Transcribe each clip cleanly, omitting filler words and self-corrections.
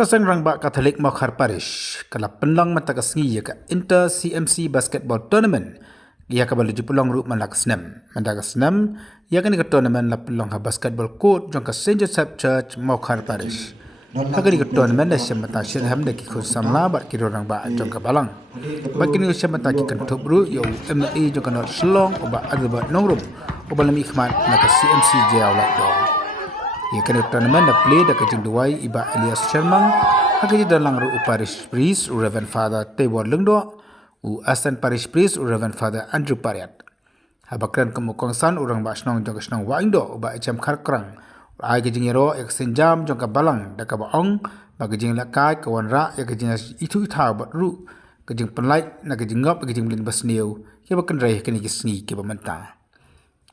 Kasang Rangbah Katholik Mawkhar Parish kala Pynlong matakas ngi ka Inter CMC Basketball Tournament ia ka balu jupulong ru malak senam mandakas senam ia kan ka tournament la Pynlong ha basketball court jong ka St Joseph Church Mawkhar Parish hakani ka tournament da semata shin ham da ki khun samla bat ki Rangbah jong ka balang bakini semata ki kan tobru yo MLE jong ka Shlong oba Adelbert nongrum obalami khmat na ka CMC jaw la dong ia kena tournament da play da kajing duai iba Elias Shermang hakaji dalang ru Parish Priest Reverend Father Tebor Lengdo u Aston Parish Priest Reverend Father Andrew Pariat habakran kemukong san urang ba snong jong snong wa indo uba icam kharkrang ai kajing yero ek senjam jong ka balang da ka baong ba kajing lakai kawan ra ya kajing itu itha ba ru kajing penlai na kajing ngap kajing blin basneu ke bakan rai kani kisni ke bamanta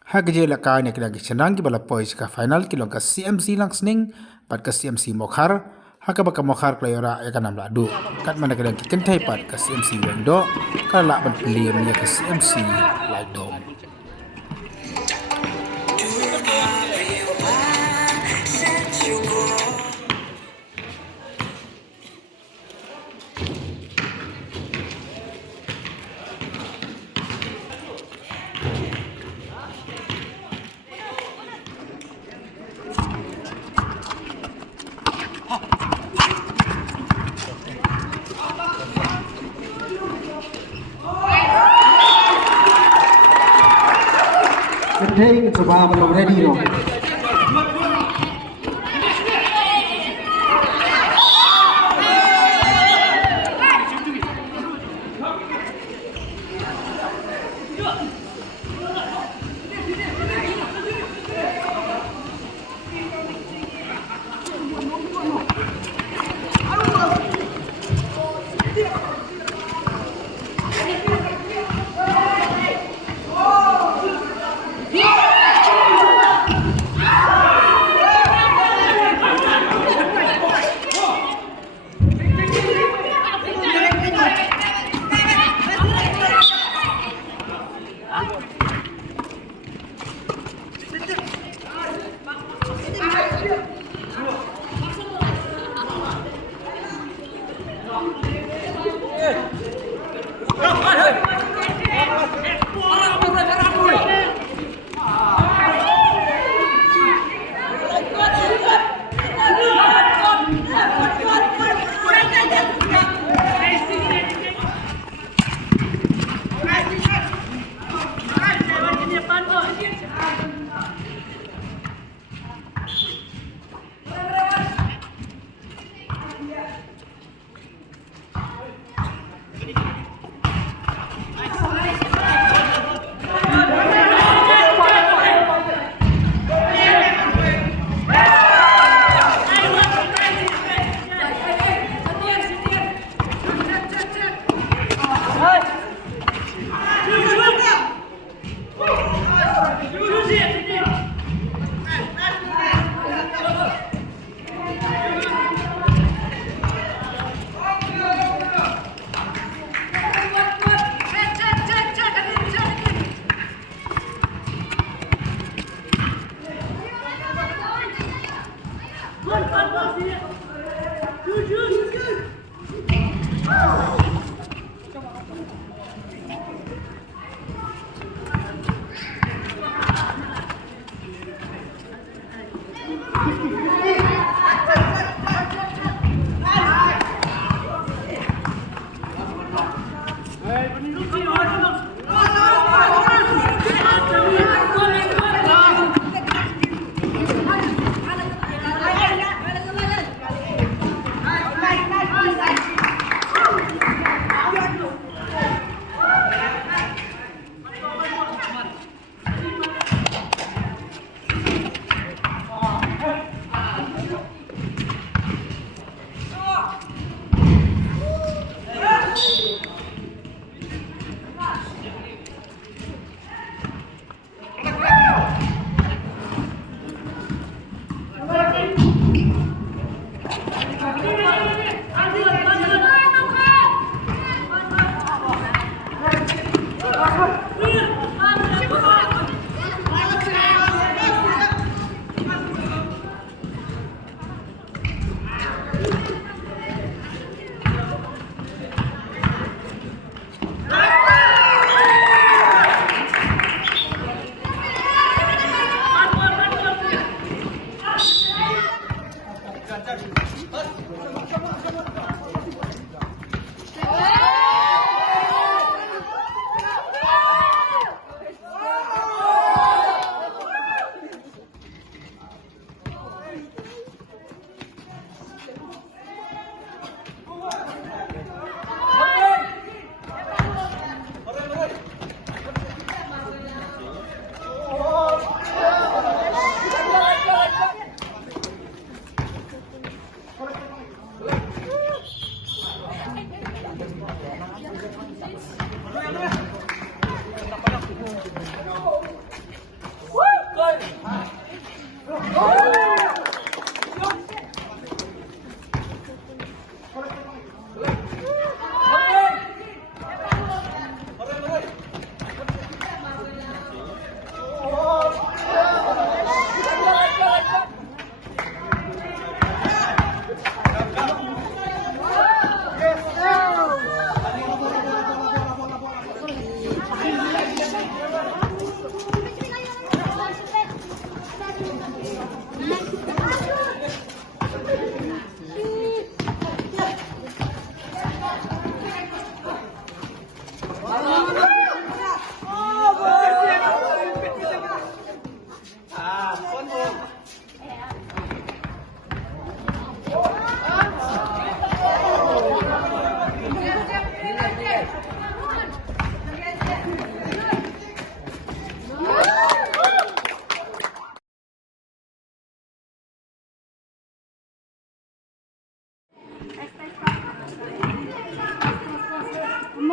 Hagje la ka ne kila gishanang ki bala pois ka final kilong ka CMC lang sning pat ka CMC Mawkhar haka baka Mawkhar klayora ya kanam la du kat mana kila ki kentai pat ka CMC wendo ka la ban pilihan ya ka CMC lai dom Penting coba belum ready dong.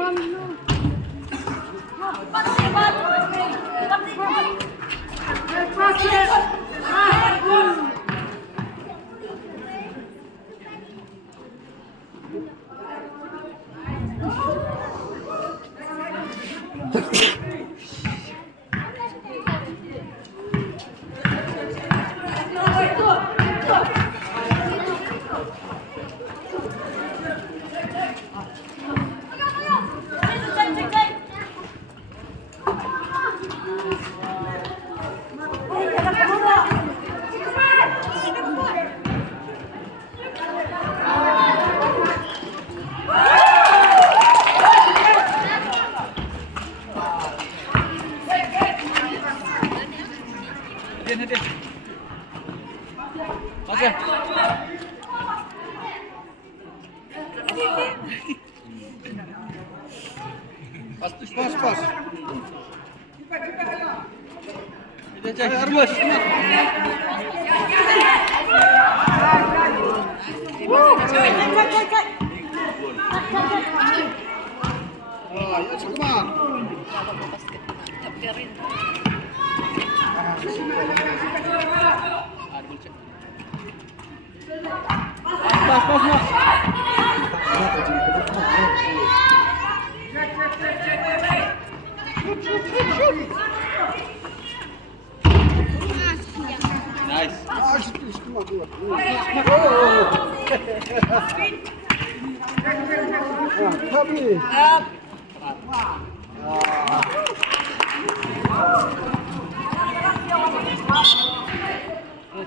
Pas.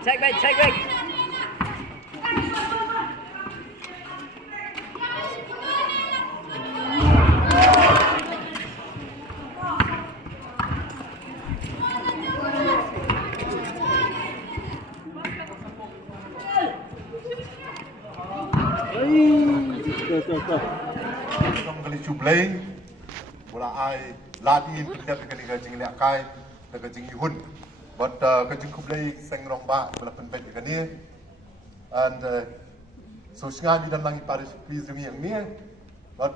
Check back. Trong kali cublay, mula ai lati pindah ke kali jing liak kai, ke jing ihun, but ke jing cublay Seng Rangbah mula penpet ke ni, and so singa di dalam Parish quiz yang ni, but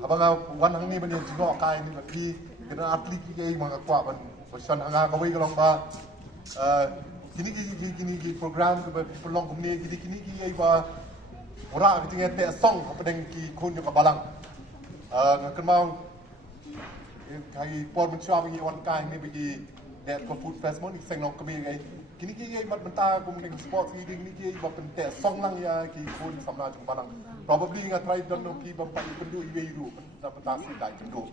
abang wan hang ni benda jingok kai ni lagi kena atlet ke mga kuat ban person hanga kawai ke Rangbah, kini program ke Pynlong kumni kini ba orang kita ingat tak song apa dengan kun yang kabalang, ngakan mau hari pon mencuba bagi orang kai ni bagi net ko food festival ni Seng Long kami kini mat bentar ko dengan sports ni kini ba pentek song lang ya ki kun samna jung balang probably ngat try don no ki bampai pendu iru bentar si dai pendu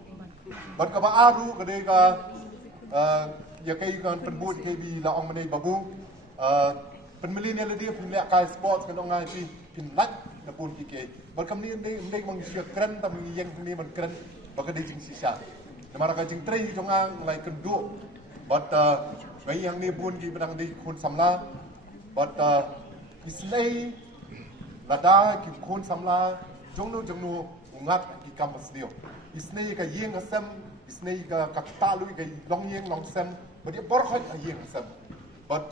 bat ka ba aru kade ka ya kai kan penbut kai bi la ong menai babu penmillennial dia punya kai sports kan ngai si pinlat na pun kike bat kami ni mong sia keren tam yang ni man keren baka de jing sisa namara ka jing trei jongang lai kendu bat gai yang ni pun ki benang di kun samla bat islay lada ki kun samla jongno ungat ki campus dio islay ka yeng asam islay ka kaktalu ka long yeng long sam bat dia bor khoi yeng asam bat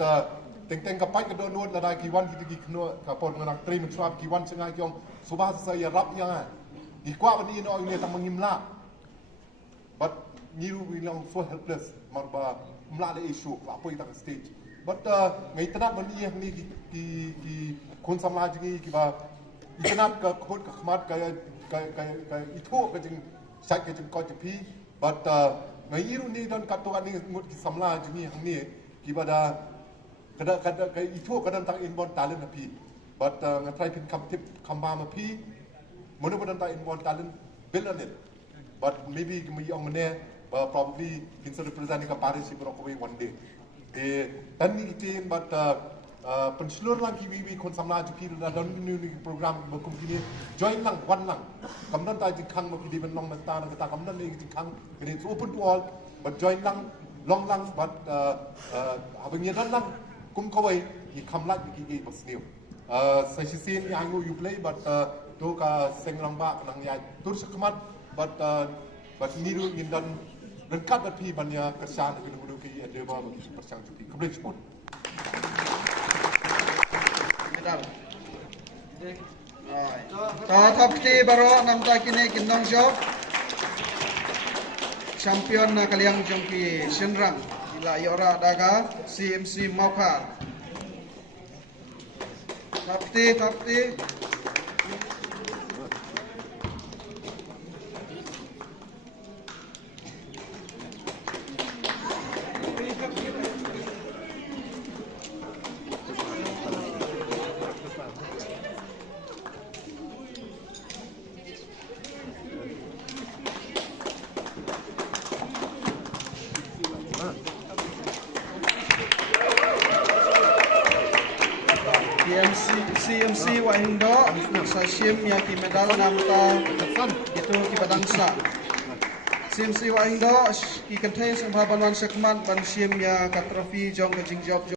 teng kapai ke donut lada kiwan kita gi kno kapon ngang trim trap kiwan cengai kyong subah saya rap yang di kwa bani no ini tam mengimla but niru bilang so helpless marba mla le issue apa kita stage but ngai tanak bani ni ki kon samla jingi ki ba itanak ka khot ka khmat ka itu ka jing sai ka jing ko pi but ngai niru ni don katokan ni ngut ki samla jingi hang ni ki bada kada itu kadang tak inbound talent api but ngatrai pin tip kamba api mana kadang tak inbound talent billionaire but maybe kami yang mana probably bisa represent ka Parish berokoi one day dan ni kita but penseluruh lang kiwi kon samla jupi na don ni program berkum kini join lang one lang kamdan ta jikang mo kidi ben long mata na kata kamdan ni jikang it's open to all but join lang long lang but habang yan lang kum kawai ni kamlat ni kiki basniu saya sin yang you play but to ka Seng Rangbah nang ya tur sakmat but niru indan dekat api banyak kesan guru ki Adelbert bagi persang jupi keblek sport Ta thapti baro namta kini kinong job. Champion na kaliang jongki Shenrang ila yora daga CMC Mawkhar. Thapti. CMC Wahindo sa Shim ya ki medal namta itu ki badangsa. CMC Wahindo ki kanthai sambhaban wan sekman ban Shim ya ka trophy jong ka jingjob